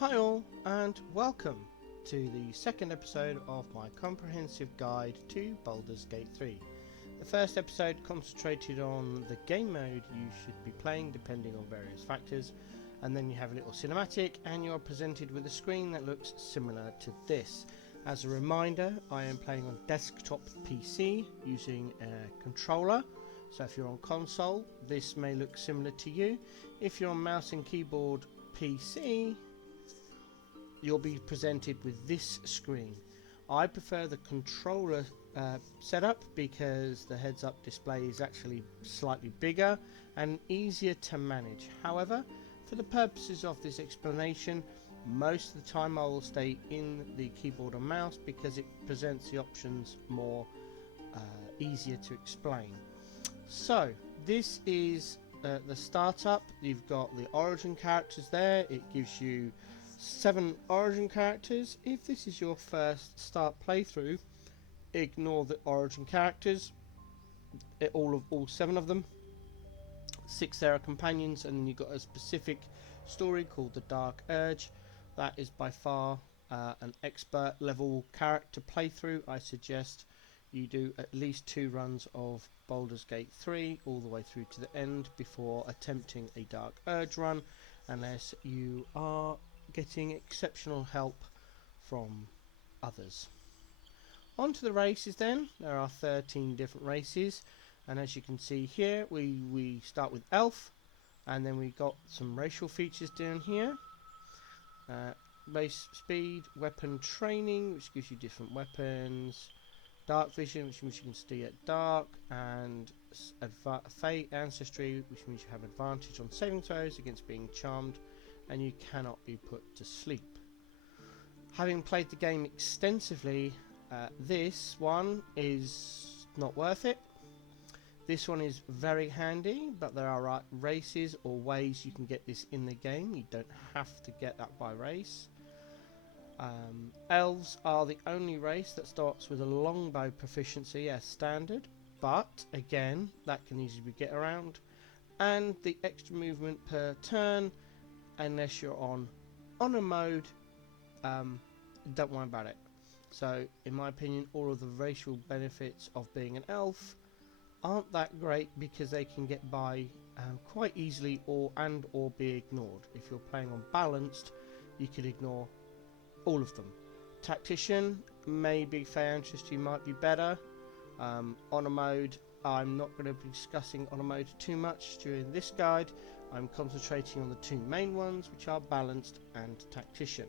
Hi all, and welcome to the second episode of my comprehensive guide to Baldur's Gate 3. The first episode concentrated on the game mode you should be playing depending on various factors, and then you have a little cinematic and you're presented with a screen that looks similar to this. As a reminder, I am playing on desktop PC using a controller, so if you're on console this may look similar to you. If you're on mouse and keyboard PC, you'll be presented with this screen. I prefer the controller setup because the heads-up display is actually slightly bigger and easier to manage. However, for the purposes of this explanation, most of the time I will stay in the keyboard and mouse because it presents the options more easier to explain. So this is the startup. You've got the origin characters there. It gives you 7 origin characters. If this is your first start playthrough, ignore the origin characters, all 7 of them. 6 there are companions, and then you've got a specific story called the Dark Urge. That is by far an expert level character playthrough. I suggest you do at least 2 runs of Baldur's Gate 3 all the way through to the end before attempting a Dark Urge run, unless you are getting exceptional help from others. On to the races then. There are 13 different races, and as you can see here we start with Elf, and then we got some racial features down here. Base speed, weapon training, which gives you different weapons, dark vision, which means you can see at dark, and fate ancestry, which means you have advantage on saving throws against being charmed, and you cannot be put to sleep. Having played the game extensively, this one is not worth it. This one is very handy, but there are races or ways you can get this in the game. You don't have to get that by race. Elves are the only race that starts with a longbow proficiency as standard, but again that can easily get around, and the extra movement per turn, unless you're on honor mode, don't worry about it. So in my opinion, all of the racial benefits of being an elf aren't that great because they can get by quite easily or be ignored. If you're playing on balanced, you could ignore all of them. Tactician, maybe Fey Ancestry might be better. Honor mode, I'm not going to be discussing honor mode too much during this guide. I'm concentrating on the 2 main ones, which are balanced and tactician.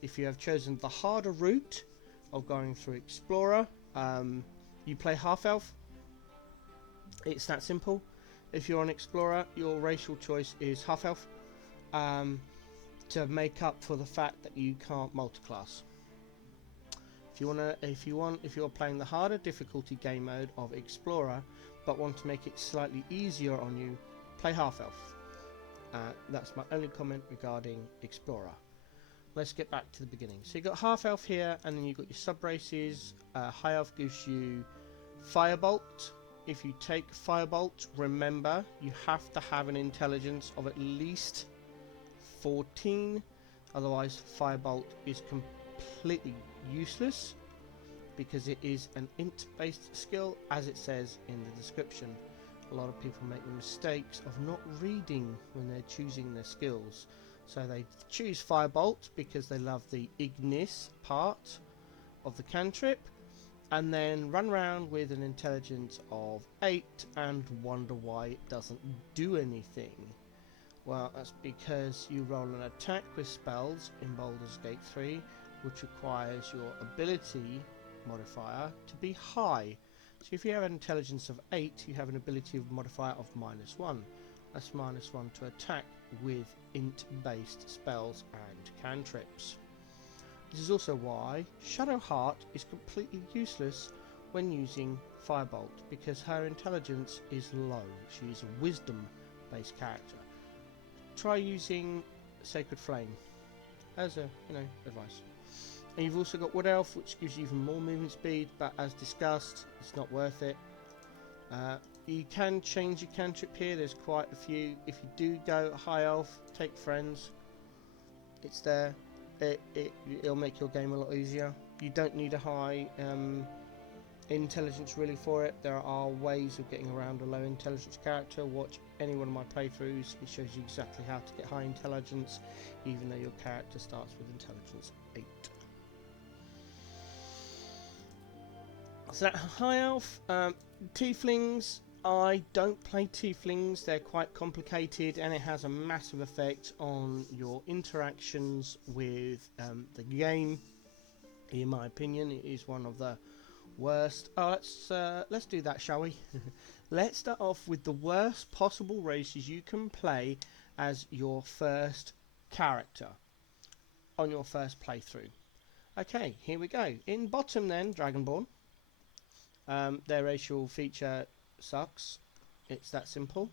If you have chosen the harder route of going through explorer, you play half elf. It's that simple. If you're an explorer, your racial choice is half elf, to make up for the fact that you can't multiclass. If you're playing the harder difficulty game mode of explorer but want to make it slightly easier on you, play half elf. That's my only comment regarding explorer. Let's get back to the beginning. So you've got half elf here, and then you've got your sub races. High elf gives you firebolt. If you take firebolt, remember you have to have an intelligence of at least 14, otherwise firebolt is completely useless because it is an int based skill, as it says in the description. A lot of people make the mistakes of not reading when they're choosing their skills, so they choose firebolt because they love the ignis part of the cantrip, and then run around with an intelligence of 8 and wonder why it doesn't do anything. Well, that's because you roll an attack with spells in Baldur's Gate 3, which requires your ability modifier to be high. So if you have an intelligence of 8, you have an ability modifier of -1. That's -1 to attack with int-based spells and cantrips. This is also why Shadowheart is completely useless when using Firebolt, because her intelligence is low. She is a wisdom-based character. Try using Sacred Flame as a, advice. And you've also got Wood Elf, which gives you even more movement speed, but as discussed, it's not worth it. You can change your cantrip here, there's quite a few. If you do go High Elf, take Friends. It's there. It'll make your game a lot easier. You don't need a high intelligence really for it. There are ways of getting around a low intelligence character. Watch any one of my playthroughs. It shows you exactly how to get high intelligence, even though your character starts with intelligence 8. So that high elf, tieflings. I don't play tieflings. They're quite complicated, and it has a massive effect on your interactions with the game. In my opinion, it is one of the worst. Oh, let's do that, shall we? Let's start off with the worst possible races you can play as your first character on your first playthrough. Okay, here we go. In bottom then, Dragonborn. Their racial feature sucks. It's that simple.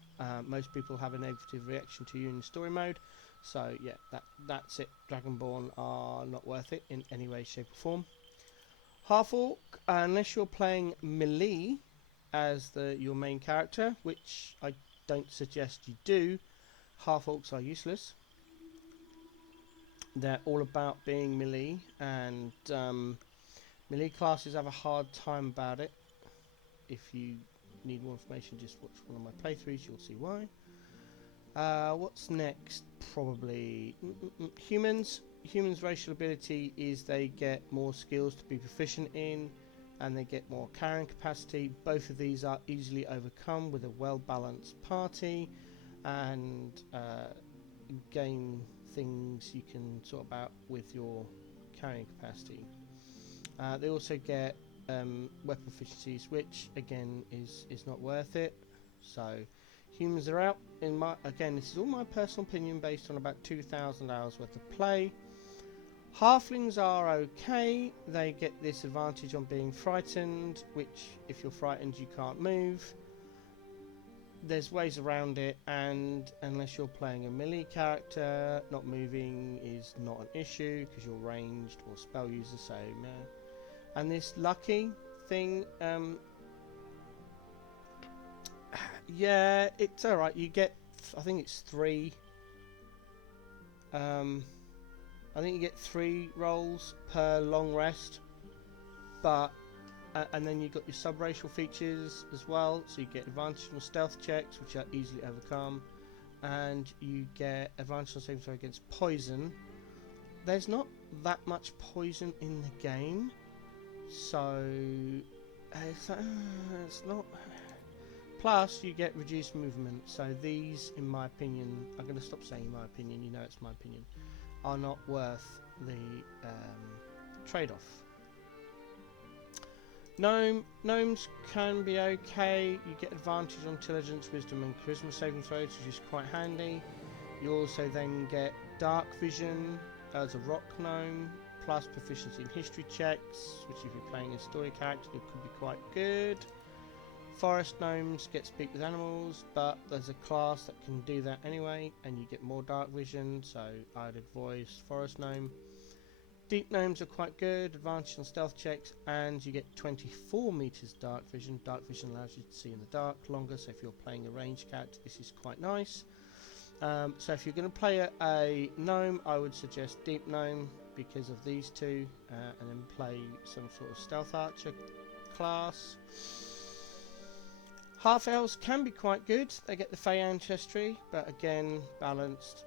Most people have a negative reaction to you in story mode. So yeah, that's it. Dragonborn are not worth it in any way, shape or form. Half Orc, unless you're playing melee as your main character, which I don't suggest you do, Half Orcs are useless. They're all about being melee, and melee classes have a hard time about it. If you need more information, just watch one of my playthroughs, you'll see why. What's next? Probably humans. Humans' racial ability is they get more skills to be proficient in, and they get more carrying capacity. Both of these are easily overcome with a well-balanced party, and gain things you can sort out with your carrying capacity. They also get weapon efficiencies, which again is not worth it. So humans are out. Again, this is all my personal opinion based on about 2,000 hours worth of play. Halflings are okay. They get this advantage on being frightened, which if you're frightened you can't move. There's ways around it, and unless you're playing a melee character, not moving is not an issue because you're ranged or spell user, so and this lucky thing, yeah, it's alright. You get, I think it's 3. I think you get 3 rolls per long rest, but and then you've got your sub-racial features as well, so you get advantage on stealth checks, which are easily overcome, and you get advantage on saving throw against poison. There's not that much poison in the game, so it's not. Plus, you get reduced movement. So these, in my opinion, I'm going to stop saying my opinion. You know, it's my opinion. Are not worth the trade-off. Gnomes can be okay. You get advantage on intelligence, wisdom, and charisma saving throws, which is quite handy. You also then get dark vision as a rock gnome, plus proficiency in history checks, which if you're playing a story character, it could be quite good. Forest gnomes get speak with animals, but there's a class that can do that anyway, and you get more dark vision, so I'd advise forest gnome. Deep gnomes are quite good, advantage on stealth checks, and you get 24 meters dark vision. Dark vision allows you to see in the dark longer, so if you're playing a ranged character, this is quite nice. So if you're going to play a gnome, I would suggest deep gnome because of these two, and then play some sort of stealth archer class. Half elves can be quite good. They get the Fey ancestry, but again, balanced,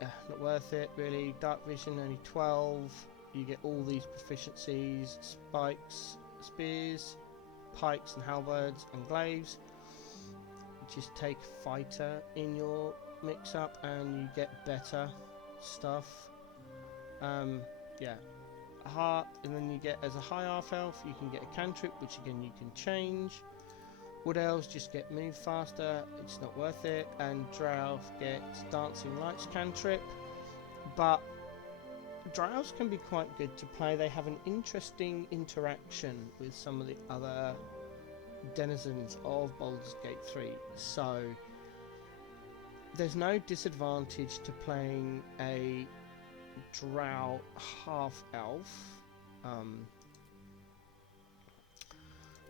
not worth it really. Dark vision only 12. You get all these proficiencies: spikes, spears, pikes, and halberds, and glaives. Just take fighter in your mix-up, and you get better stuff. Yeah. And then you get, as a high half elf, you can get a cantrip, which again you can change. Wood elves just get move faster, it's not worth it, and drow gets dancing lights cantrip, but drows can be quite good to play. They have an interesting interaction with some of the other denizens of Baldur's Gate 3, so there's no disadvantage to playing a drow half elf.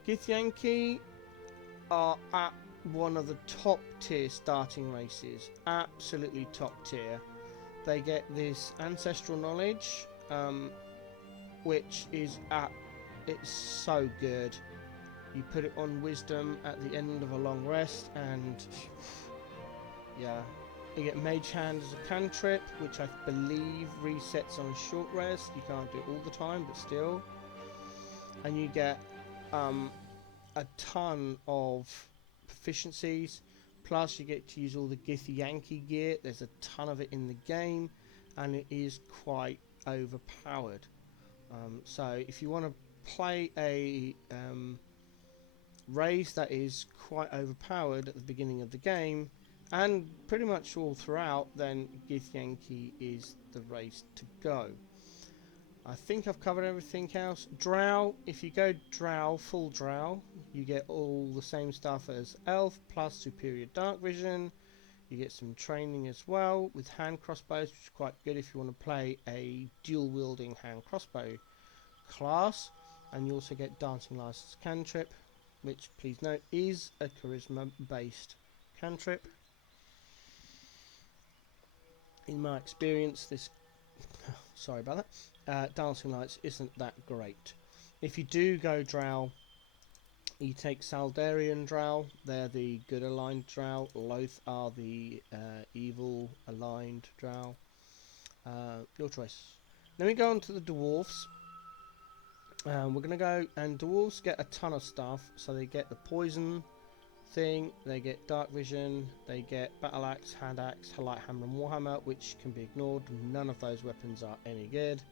Githyanki are at one of the top tier starting races, absolutely top tier. they get this ancestral knowledge, which is it's so good. You put it on wisdom at the end of a long rest, and yeah, you get mage hand as a cantrip, which I believe resets on a short rest. You can't do it all the time, but still. And you get a ton of proficiencies, plus you get to use all the Githyanki gear. There's a ton of it in the game, and it is quite overpowered. So if you want to play a race that is quite overpowered at the beginning of the game, and pretty much all throughout, then Githyanki is the race to go. I think I've covered everything else. Drow, if you go Drow, full Drow, you get all the same stuff as Elf, plus superior dark vision. You get some training as well with hand crossbows, which is quite good if you want to play a dual wielding hand crossbow class. And you also get dancing license cantrip, which please note is a charisma based cantrip. In my experience, this sorry about that, dancing lights isn't that great. If you do go Drow, you take Saldarian Drow. They're the good aligned Drow. Loth are the evil aligned Drow. Your choice. Then we go on to the dwarves. We're going to go, and dwarves get a ton of stuff. So they get the poison thing, they get dark vision, they get battle axe, hand axe, light hammer and warhammer, which can be ignored. None of those weapons are any good.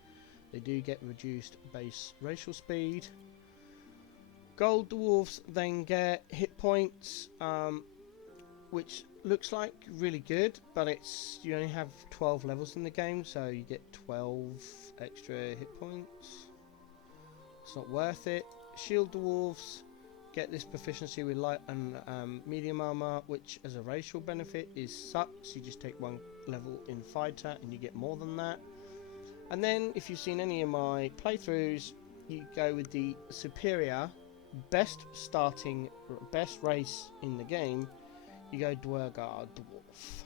They do get reduced base racial speed. Gold dwarves then get hit points, which looks like really good, but you only have 12 levels in the game, so you get 12 extra hit points. It's not worth it. Shield dwarves get this proficiency with light and medium armor, which as a racial benefit sucks. You just take one level in fighter and you get more than that. And then if you've seen any of my playthroughs, you go with the superior best race in the game. You go Dwergar dwarf.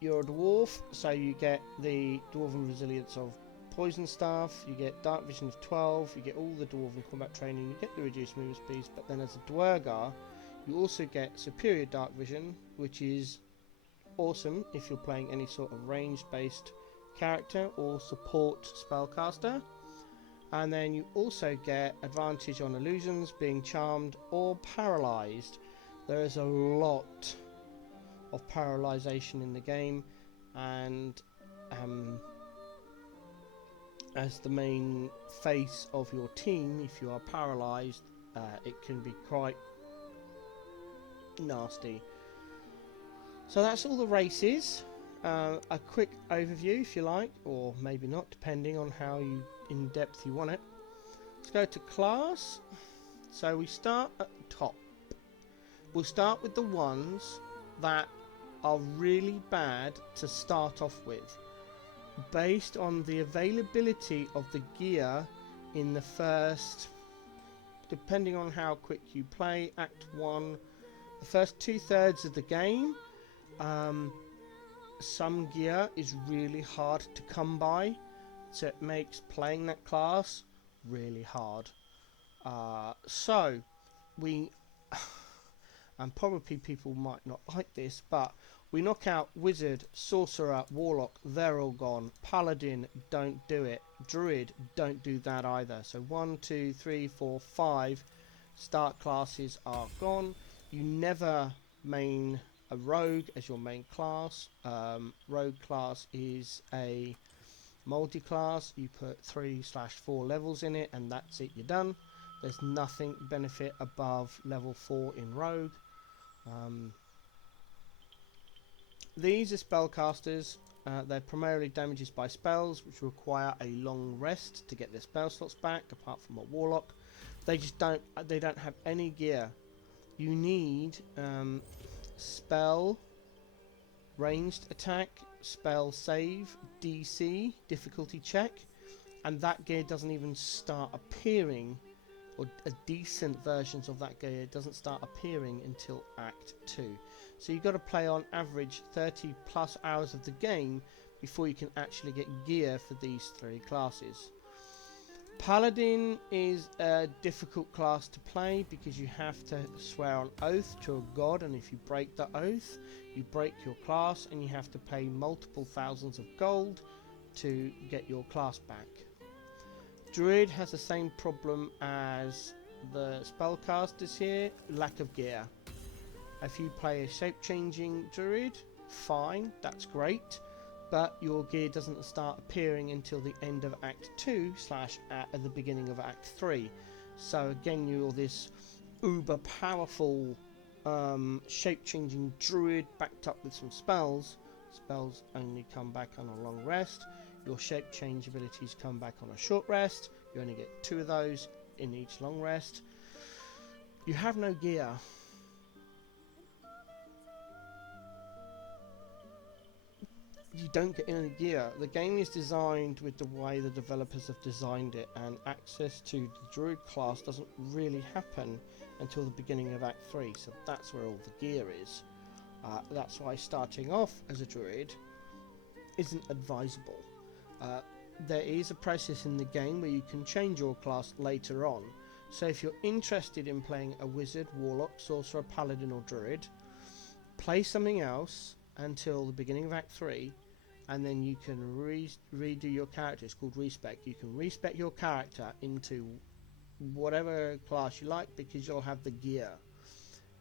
You're a dwarf, so you get the dwarven resilience of poison staff, you get dark vision of 12, you get all the dwarven combat training, you get the reduced movement speeds, but then as a Dwergar you also get superior dark vision, which is awesome if you're playing any sort of ranged based character or support spellcaster. And then you also get advantage on illusions, being charmed or paralyzed. There is a lot of paralyzation in the game, and as the main face of your team, if you are paralyzed, it can be quite nasty. So that's all the races. A quick overview if you like, or maybe not, depending on how in depth you want it. Let's go to class. So we start at the top. We'll start with the ones that are really bad to start off with, based on the availability of the gear in the first, depending on how quick you play, Act 1, the first 2/3 of the game. Some gear is really hard to come by, so it makes playing that class really hard. So we and probably people might not like this, but we knock out Wizard, Sorcerer, Warlock, they're all gone. Paladin, don't do it. Druid, don't do that either. So 1, 2, 3, 4, 5 start classes are gone. You never main a Rogue as your main class. Rogue class is a multi-class. You put 3/4 levels in it and that's it, you're done. There's nothing benefit above level 4 in Rogue. These are spellcasters. They're primarily damages by spells, which require a long rest to get their spell slots back. Apart from a warlock, they just don't. They don't have any gear. You need spell, ranged attack, spell save, DC, difficulty check, and that gear doesn't even start appearing, or a decent versions of that gear doesn't start appearing until Act 2. So you've got to play on average 30 plus hours of the game before you can actually get gear for these 3 classes. Paladin is a difficult class to play because you have to swear on oath to a god, and if you break the oath, you break your class and you have to pay multiple thousands of gold to get your class back. Druid has the same problem as the spellcasters here, lack of gear. If you play a shape-changing druid, fine, that's great, but your gear doesn't start appearing until the end of Act 2 / at the beginning of Act 3. So again, you're this uber powerful shape-changing druid backed up with some spells. Spells only come back on a long rest. Your shape change abilities come back on a short rest. You only get 2 of those in each long rest. You have no gear. You don't get any gear. The game is designed with the way the developers have designed it, and access to the druid class doesn't really happen until the beginning of Act 3, so that's where all the gear is. That's why starting off as a druid isn't advisable. There is a process in the game where you can change your class later on, so if you're interested in playing a wizard, warlock, sorcerer, paladin or druid, play something else until the beginning of Act 3, and then you can redo your character. It's called respec. You can respec your character into whatever class you like because you'll have the gear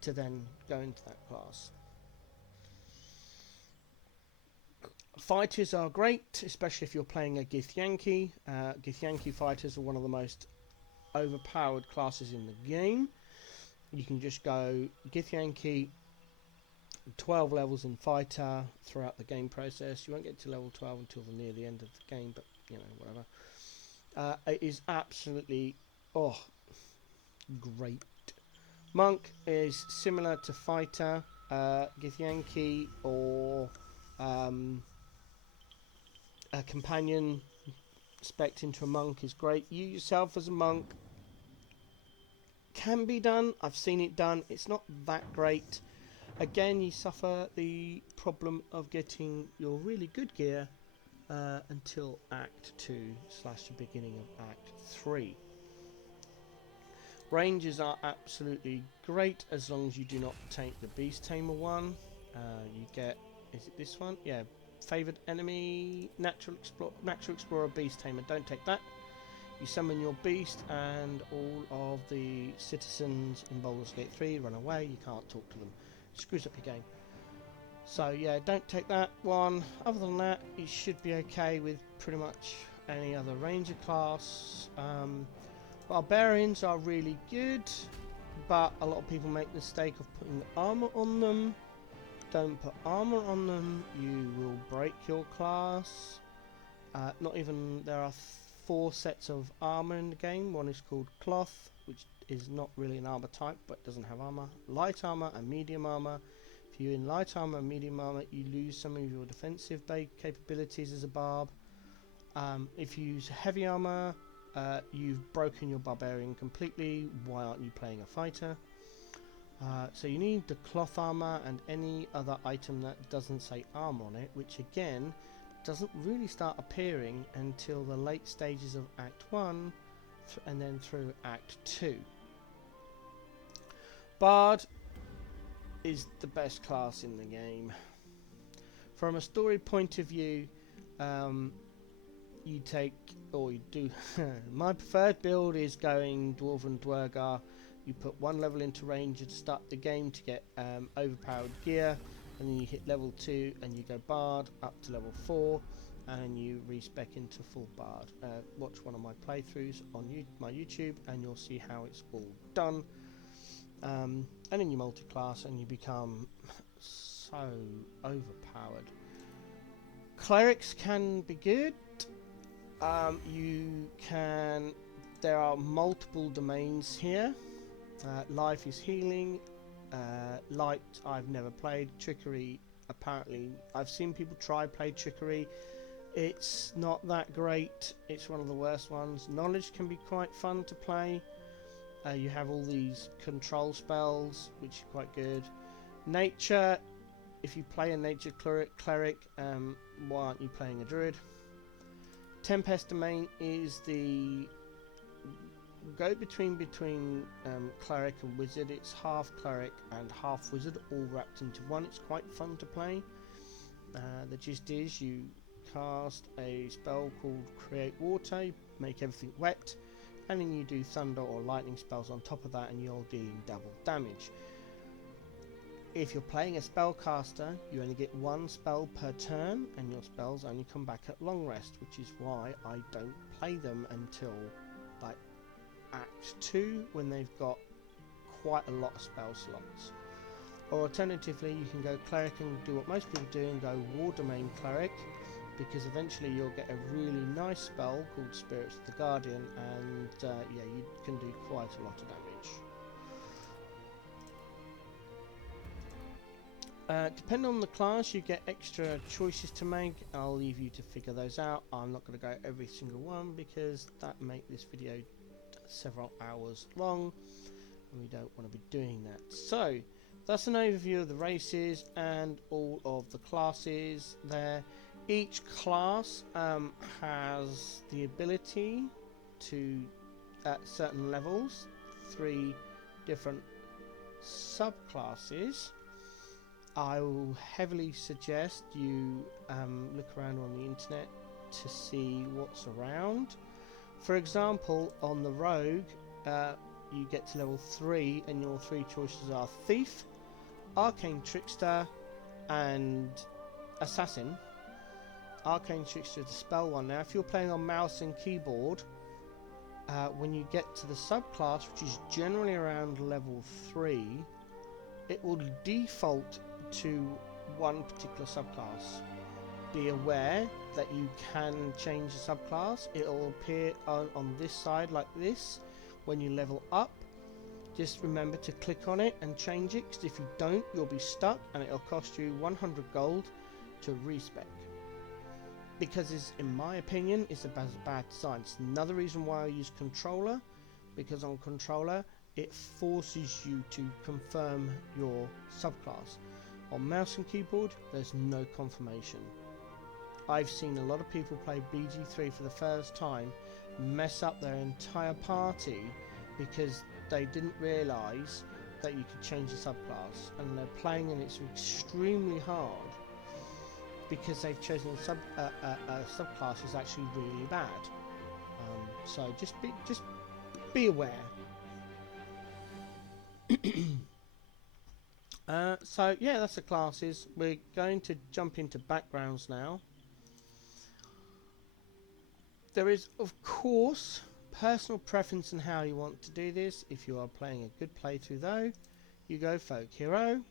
to then go into that class. Fighters are great, especially if you're playing a Githyanki. Githyanki fighters are one of the most overpowered classes in the game. You can just go Githyanki, 12 levels in fighter throughout the game process. You won't get to level 12 until near the end of the game, but you know, whatever. It is absolutely great. Monk is similar to fighter. Githyanki or a companion spec'd into a monk is great. You yourself as a monk can be done. I've seen it done. It's not that great. Again, you suffer the problem of getting your really good gear until Act 2 / the beginning of Act 3. Rangers are absolutely great as long as you do not take the Beast Tamer one. You get, is it this one? Yeah, favoured enemy, Natural Explorer, Beast Tamer. Don't take that. You summon your beast and all of the citizens in Baldur's Gate 3 run away. You can't talk to them. Screws up your game. So yeah, don't take that one. Other than that, you should be okay with pretty much any other ranger class. Barbarians are really good, but a lot of people make the mistake of putting armor on them. Don't put armor on them, you will break your class. There are 4 sets of armor in the game. One is called cloth, which is not really an armor type but doesn't have armor. Light armor and medium armor. If you're in light armor and medium armor, you lose some of your defensive capabilities as a barb. If you use heavy armor, you've broken your barbarian completely. Why aren't you playing a fighter? So you need the cloth armor and any other item that doesn't say armor on it, which again doesn't really start appearing until the late stages of Act 1 and then through Act 2. Bard is the best class in the game. From a story point of view, you take, or you do, my preferred build is going Dwarven Dwergar. You put 1 level into Ranger to start the game to get overpowered gear, and then you hit level 2 and you go Bard up to level 4 and you respec into full Bard. Watch one of my playthroughs on my YouTube and you'll see how it's all done. And then you multi-class and you become so overpowered. Clerics can be good. There are multiple domains here. Life is healing. Light I've never played. Trickery, apparently I've seen people play Trickery. It's not that great. It's one of the worst ones. Knowledge can be quite fun to play. You have all these control spells which are quite good. Nature, if you play a nature cleric, why aren't you playing a druid? Tempest Domain is the go-between between cleric and wizard. It's half cleric and half wizard, all wrapped into one. It's quite fun to play. The gist is you cast a spell called Create Water, make everything wet, and then you do thunder or lightning spells on top of that, and you're dealing double damage. If you're playing a spellcaster, you only get one spell per turn, and your spells only come back at long rest, which is why I don't play them until like Act 2, when they've got quite a lot of spell slots. Or alternatively, you can go cleric and do what most people do and go war domain cleric, because eventually you'll get a really nice spell called Spirits of the Guardian, and yeah, you can do quite a lot of damage. Depending on the class, you get extra choices to make. I'll leave you to figure those out. I'm not going to go every single one because that make this video several hours long, and we don't want to be doing that. So that's an overview of the races and all of the classes there. Each class has the ability to, at certain levels, 3 different subclasses. I will heavily suggest you look around on the internet to see what's around. For example, on the rogue, you get to level 3 and your 3 choices are Thief, Arcane Trickster and Assassin. Arcane Trickster is the spell one. Now if you're playing on mouse and keyboard, when you get to the subclass, which is generally around level 3, it will default to one particular subclass. Be aware that you can change the subclass. It will appear on this side like this when you level up. Just remember to click on it and change it, because if you don't, you'll be stuck and it'll cost you 100 gold to respec. Because in my opinion, it's a bad design. It's another reason why I use controller, because on controller it forces you to confirm your subclass. On mouse and keyboard, there's no confirmation. I've seen a lot of people play BG3 for the first time mess up their entire party because they didn't realise that you could change the subclass, and they're playing and it's extremely hard because they've chosen a subclass is actually really bad. So just be aware. So yeah, that's the classes. We're going to jump into backgrounds now. There is, of course, personal preference in how you want to do this. If you are playing a good playthrough though, you go folk hero.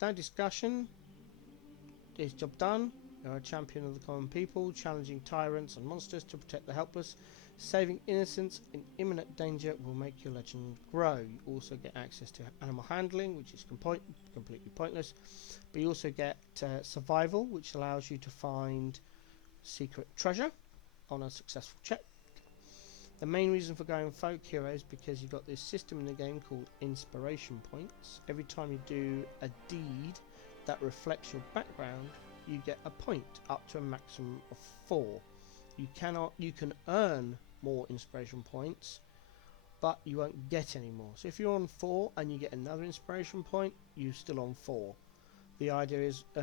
No discussion. It's job done. You're a champion of the common people, challenging tyrants and monsters to protect the helpless. Saving innocents in imminent danger will make your legend grow. You also get access to animal handling, which is completely pointless. But you also get survival, which allows you to find secret treasure on a successful check. The main reason for going folk hero is because you've got this system in the game called inspiration points. Every time you do a deed that reflects your background, you get a point, up to a maximum of 4. You can earn more inspiration points, but you won't get any more. So if you're on 4 and you get another inspiration point, you're still on 4. The idea is you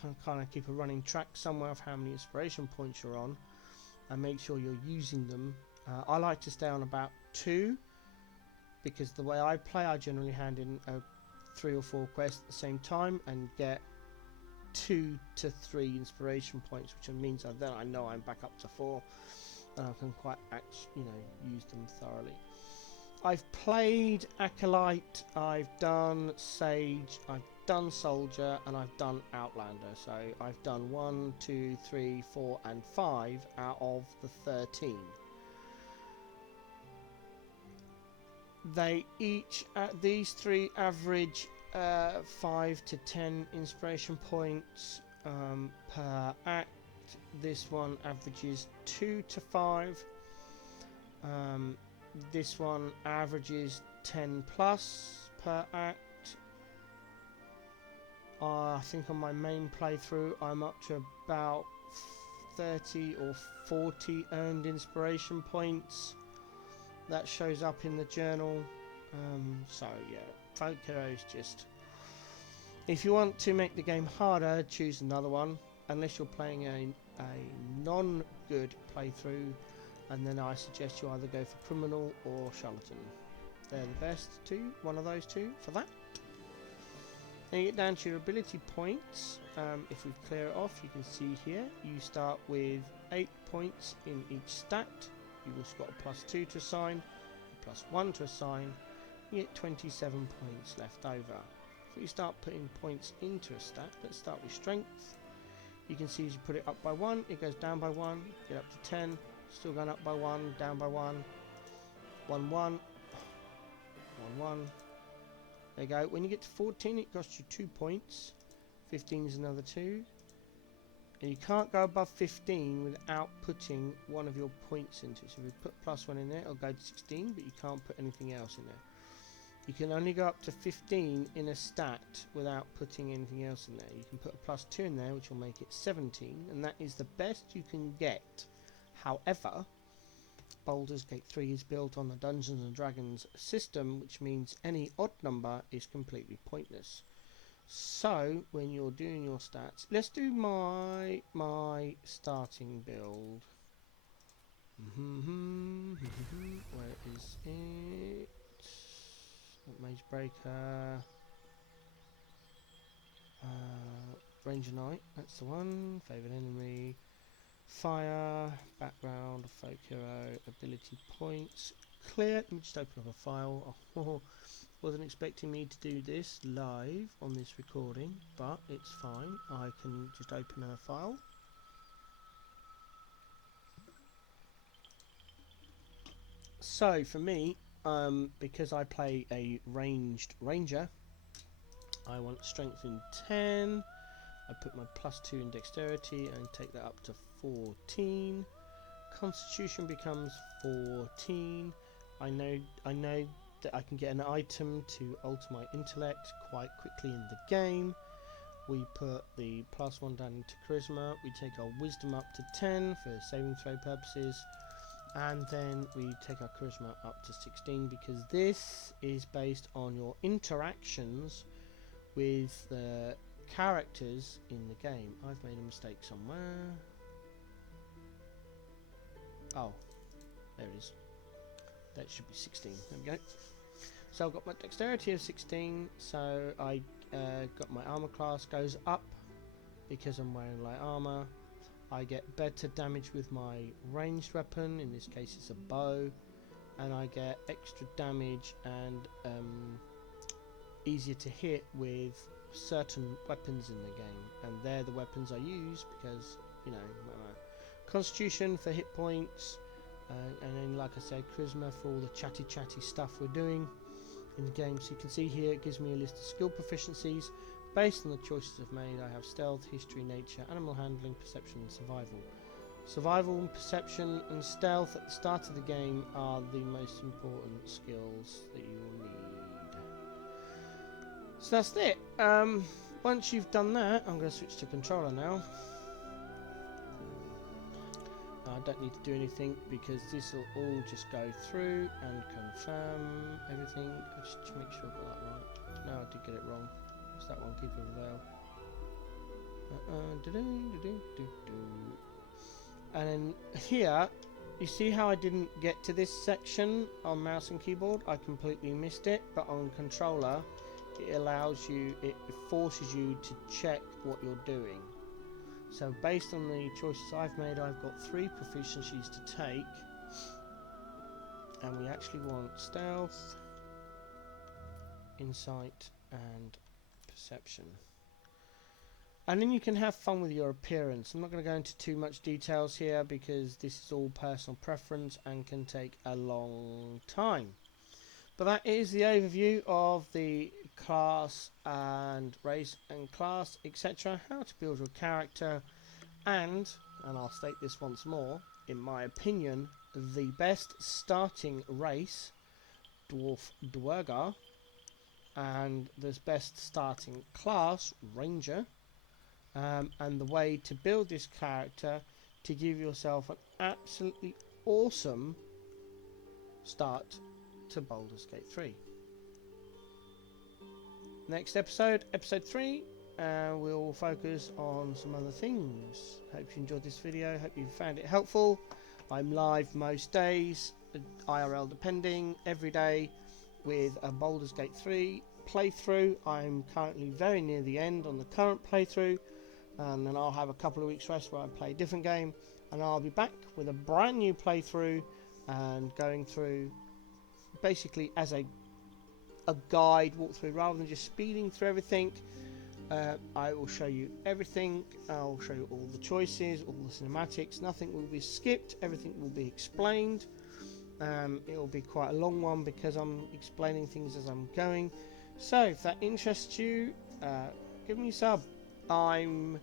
can kind of keep a running track somewhere of how many inspiration points you're on and make sure you're using them. I like to stay on about 2, because the way I play, I generally hand in 3 or 4 quests at the same time and get 2 to 3 inspiration points, which means that then I know I'm back up to 4 and I can quite use them thoroughly. I've played Acolyte, I've done Sage, I've done Soldier, and I've done Outlander. So I've done 1, 2, 3, 4 and 5 out of the 13. They each, these 3 average 5 to 10 inspiration points per act. This one averages 2 to 5. This one averages 10 plus per act. I think on my main playthrough I'm up to about 30 or 40 earned inspiration points. That shows up in the journal. So yeah, Folk Heroes just... If you want to make the game harder, choose another one. Unless you're playing a non-good playthrough, and then I suggest you either go for Criminal or Charlatan. They're the best two, one of those two for that. Then you get down to your ability points. If we clear it off, you can see here you start with 8 points in each stat. You've also got a +2 to assign, a +1 to assign. You get 27 points left over. If we start putting points into a stat, let's start with strength. You can see as you put it up by 1, it goes down by 1, get up to 10, still going up by 1, down by 1, 1, 1, 1, 1. There you go. When you get to 14, it costs you 2 points. 15 is another 2. And you can't go above 15 without putting one of your points into it. So if we put +1 in there, it'll go to 16, but you can't put anything else in there. You can only go up to 15 in a stat without putting anything else in there. You can put a +2 in there, which will make it 17, and that is the best you can get. However, Baldur's Gate 3 is built on the Dungeons and Dragons system, which means any odd number is completely pointless. So when you're doing your stats, let's do my starting build. Where is it? Mage Breaker, Ranger Knight, that's the one. Favoured enemy, fire, background, folk hero, ability points, clear. Let me just open up a file. Oh, wasn't expecting me to do this live on this recording, but it's fine. I can just open a file. So for me, because I play a ranged ranger, I want strength in 10. I put my +2 in dexterity and take that up to 14. Constitution becomes 14. I know that I can get an item to alter my intellect quite quickly in the game. We put the +1 down into charisma. We take our wisdom up to 10 for saving throw purposes. And then we take our charisma up to 16 because this is based on your interactions with the characters in the game. I've made a mistake somewhere. Oh, there it is. That should be 16. There we go. So I've got my dexterity of 16, so I got my armor class goes up because I'm wearing light armor. I get better damage with my ranged weapon, in this case it's a bow, and I get extra damage and easier to hit with certain weapons in the game, and they're the weapons I use because, you know, Constitution for hit points, and then like I said, charisma for all the chatty stuff we're doing in the game. So you can see here it gives me a list of skill proficiencies. Based on the choices I've made, I have stealth, history, nature, animal handling, perception and survival. Survival, perception and stealth at the start of the game are the most important skills that you will need. So that's it. Once you've done that, I'm going to switch to controller now. I don't need to do anything because this will all just go through and confirm everything. Just to make sure I got that right. No, I did get it wrong. What's that one? Keeper of the Veil. And then here, you see how I didn't get to this section on mouse and keyboard? I completely missed it, but on controller, it allows you, it forces you to check what you're doing. So based on the choices I've made, I've got 3 proficiencies to take, and we actually want stealth, insight and perception. And then you can have fun with your appearance. I'm not going to go into too much details here because this is all personal preference and can take a long time. But that is the overview of the class and race and class, etc. How to build your character, and I'll state this once more, in my opinion, the best starting race, Dwarf Dwergar, and there's best starting class Ranger, and the way to build this character to give yourself an absolutely awesome start to Baldur's Gate 3. Next episode, episode 3, we'll focus on some other things. Hope you enjoyed this video, hope you found it helpful. I'm live most days, IRL depending, every day with a Baldur's Gate 3 playthrough. I'm currently very near the end on the current playthrough, and then I'll have a couple of weeks rest where I play a different game, and I'll be back with a brand new playthrough and going through basically as a guide walkthrough rather than just speeding through everything. I will show you everything. I'll show you all the choices, all the cinematics. Nothing will be skipped, everything will be explained. It will be quite a long one because I'm explaining things as I'm going. So if that interests you, give me a sub. I'm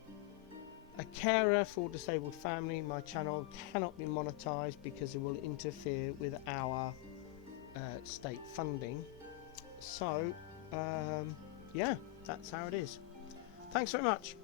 a carer for disabled family. My channel cannot be monetized because it will interfere with our state funding. So yeah, that's how it is. Thanks very much.